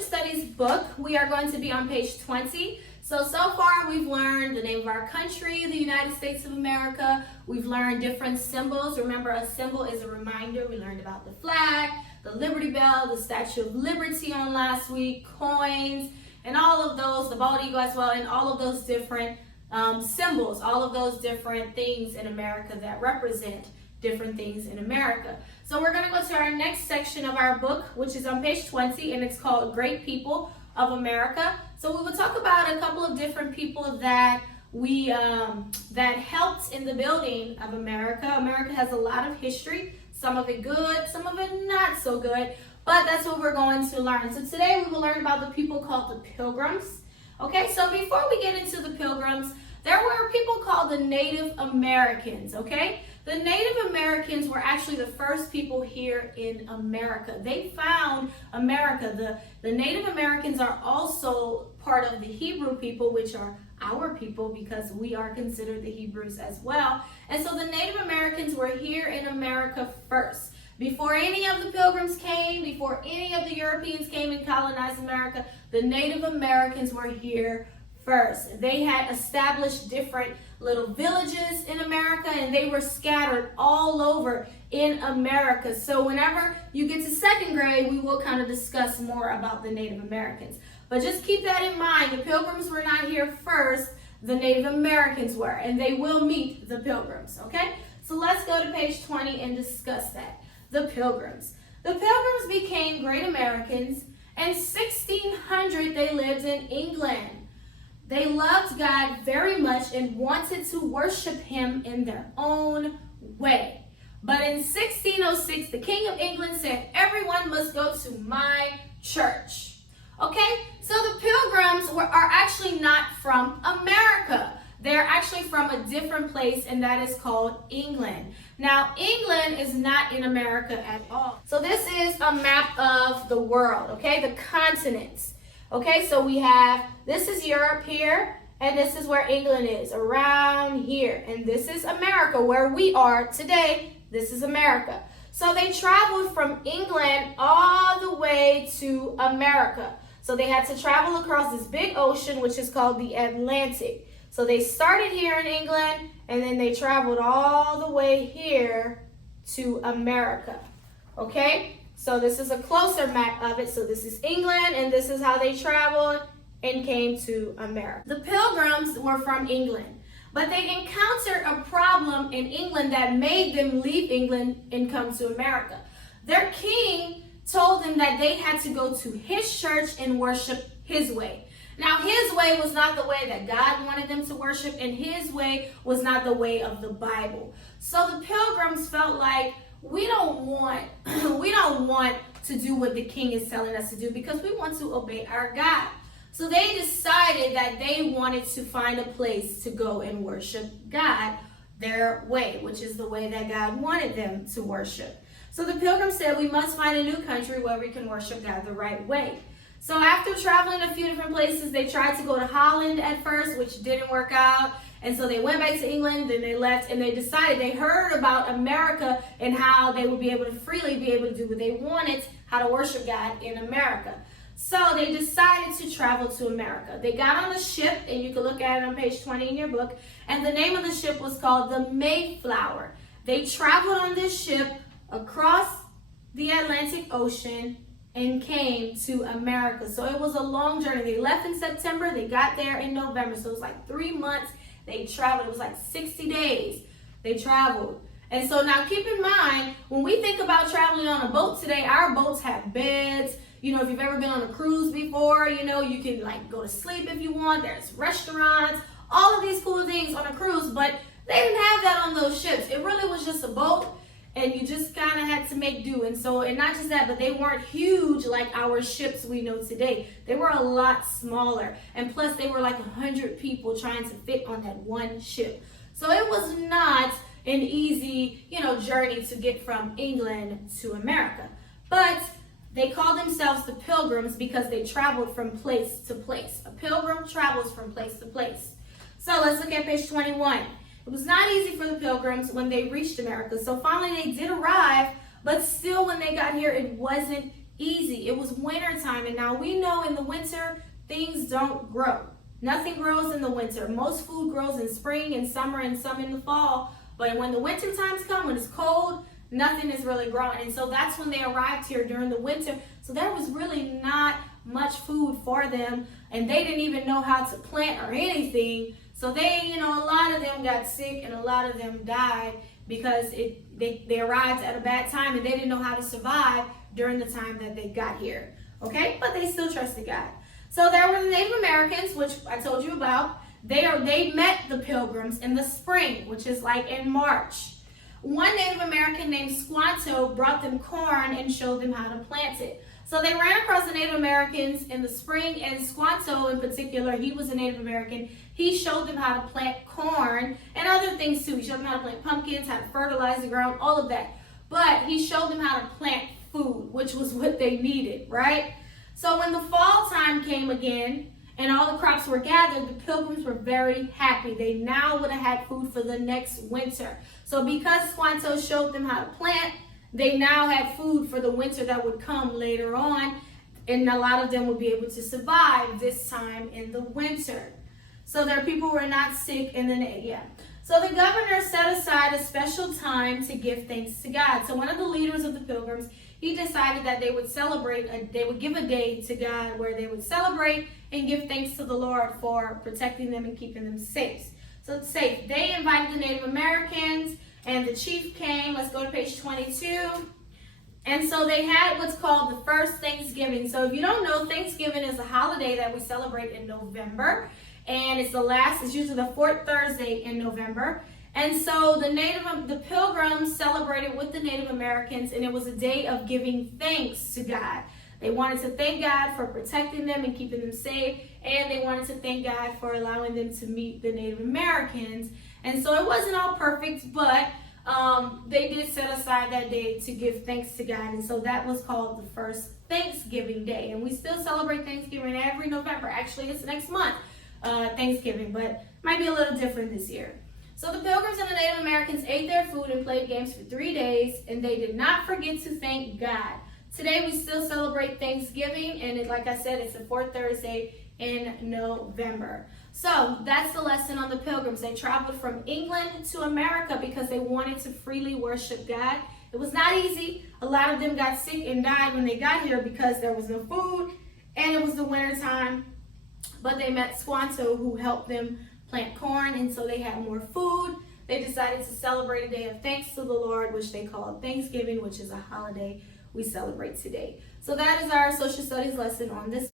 social studies book, we are going to be on page 20. So far we've learned the name of our country, the United States of America. We've learned different symbols. Remember, a symbol is a reminder. We learned about the flag, the Liberty Bell, the Statue of Liberty on last week, coins, and all of those, the bald eagle as well, and all of those different symbols, all of those different things in America that represent different things in America. So we're going to go to our next section of our book, which is on page 20, and it's called Great People of America. So we will talk about a couple of different people that that helped in the building of America. America has a lot of history, some of it good, some of it not so good, but that's what we're going to learn. So today we will learn about the people called the Pilgrims. Okay, so before we get into the Pilgrims, there were people called the Native Americans, okay? The Native Americans were actually the first people here in America. They found America. The Native Americans are also part of the Hebrew people, which are our people because we are considered the Hebrews as well. And so the Native Americans were here in America first. Before any of the Pilgrims came, before any of the Europeans came and colonized America, the Native Americans were here first. They had established different little villages in America, and they were scattered all over in America. So whenever you get to second grade, we will kind of discuss more about the Native Americans. But just keep that in mind. The Pilgrims were not here first. The Native Americans were, and they will meet the Pilgrims, okay? So let's go to page 20 and discuss that. The Pilgrims. The Pilgrims became great Americans. In 1600, they lived in England. They loved God very much and wanted to worship him in their own way. But in 1606, the King of England said, everyone must go to my church. Okay, so the Pilgrims are actually not from America. They're actually from a different place, and that is called England. Now, England is not in America at all. So this is a map of the world, okay, the continents. Okay, so we have, this is Europe here, and this is where England is, around here. And this is America, where we are today. This is America. So they traveled from England all the way to America. So they had to travel across this big ocean, which is called the Atlantic. So they started here in England, and then they traveled all the way here to America. Okay? So this is a closer map of it. So this is England, and this is how they traveled and came to America. The Pilgrims were from England, but they encountered a problem in England that made them leave England and come to America. Their king told them that they had to go to his church and worship his way. Now, his way was not the way that God wanted them to worship, and his way was not the way of the Bible. So the Pilgrims felt like, we don't want to do what the king is telling us to do because we want to obey our God. So they decided that they wanted to find a place to go and worship God their way, which is the way that God wanted them to worship. So the Pilgrims said, we must find a new country where we can worship God the right way. So after traveling a few different places, they tried to go to Holland at first, which didn't work out. And so they went back to England, then they left, and they decided, they heard about America and how they would be able to freely be able to do what they wanted, how to worship God in America. So they decided to travel to America. They got on a ship, and you can look at it on page 20 in your book, and the name of the ship was called the Mayflower. They traveled on this ship across the Atlantic Ocean and came to America. So it was a long journey. They left in September, they got there in November, so it was like 3 months. They traveled. It was like 60 days they traveled. And so now keep in mind, when we think about traveling on a boat today, our boats have beds. You know, if you've ever been on a cruise before, you know, you can like go to sleep if you want. There's restaurants, all of these cool things on a cruise, but they didn't have that on those ships. It really was just a boat, and you just kind of had to make do. And not just that, but they weren't huge like our ships we know today. They were a lot smaller. And plus, they were like 100 people trying to fit on that one ship. So it was not an easy, journey to get from England to America. But they called themselves the Pilgrims because they traveled from place to place. A pilgrim travels from place to place. So let's look at page 21. It was not easy for the Pilgrims when they reached America. So finally they did arrive, but still when they got here, it wasn't easy. It was winter time, and now we know in the winter things don't grow. Nothing grows in the winter. Most food grows in spring and summer and some in the fall. But when the winter times come, when it's cold, nothing is really growing. And so that's when they arrived here during the winter. So there was really not much food for them, and they didn't even know how to plant or anything. So they, a lot of them got sick and a lot of them died because they arrived at a bad time and they didn't know how to survive during the time that they got here. Okay, but they still trusted God. So there were the Native Americans, which I told you about. They met the Pilgrims in the spring, which is like in March. One Native American named Squanto brought them corn and showed them how to plant it. So they ran across the Native Americans in the spring, and Squanto in particular, he was a Native American. He showed them how to plant corn and other things too. He showed them how to plant pumpkins, how to fertilize the ground, all of that. But he showed them how to plant food, which was what they needed, right? So when the fall time came again and all the crops were gathered, the Pilgrims were very happy. They now would have had food for the next winter. So because Squanto showed them how to plant, they now had food for the winter that would come later on, and a lot of them would be able to survive this time in the winter. So their people were not sick So the governor set aside a special time to give thanks to God. So one of the leaders of the Pilgrims, he decided that they would give a day to God where they would celebrate and give thanks to the Lord for protecting them and keeping them safe. So it's safe. They invited the Native Americans, and the chief came. Let's go to page 22. And so they had what's called the first Thanksgiving. So if you don't know, Thanksgiving is a holiday that we celebrate in November. And it's usually the fourth Thursday in November. And so the Pilgrims celebrated with the Native Americans, and it was a day of giving thanks to God. They wanted to thank God for protecting them and keeping them safe, and they wanted to thank God for allowing them to meet the Native Americans. And so it wasn't all perfect, but they did set aside that day to give thanks to God. And so that was called the first Thanksgiving Day. And we still celebrate Thanksgiving every November. Actually, it's next month, Thanksgiving, but might be a little different this year. So the Pilgrims and the Native Americans ate their food and played games for 3 days, and they did not forget to thank God. Today we still celebrate Thanksgiving, and like I said, it's the fourth Thursday in November. So that's the lesson on the Pilgrims. They traveled from England to America because they wanted to freely worship God. It was not easy. A lot of them got sick and died when they got here because there was no food, and it was the winter time. But they met Squanto, who helped them plant corn, and so they had more food. They decided to celebrate a day of thanks to the Lord, which they call Thanksgiving, which is a holiday we celebrate today. So that is our social studies lesson on this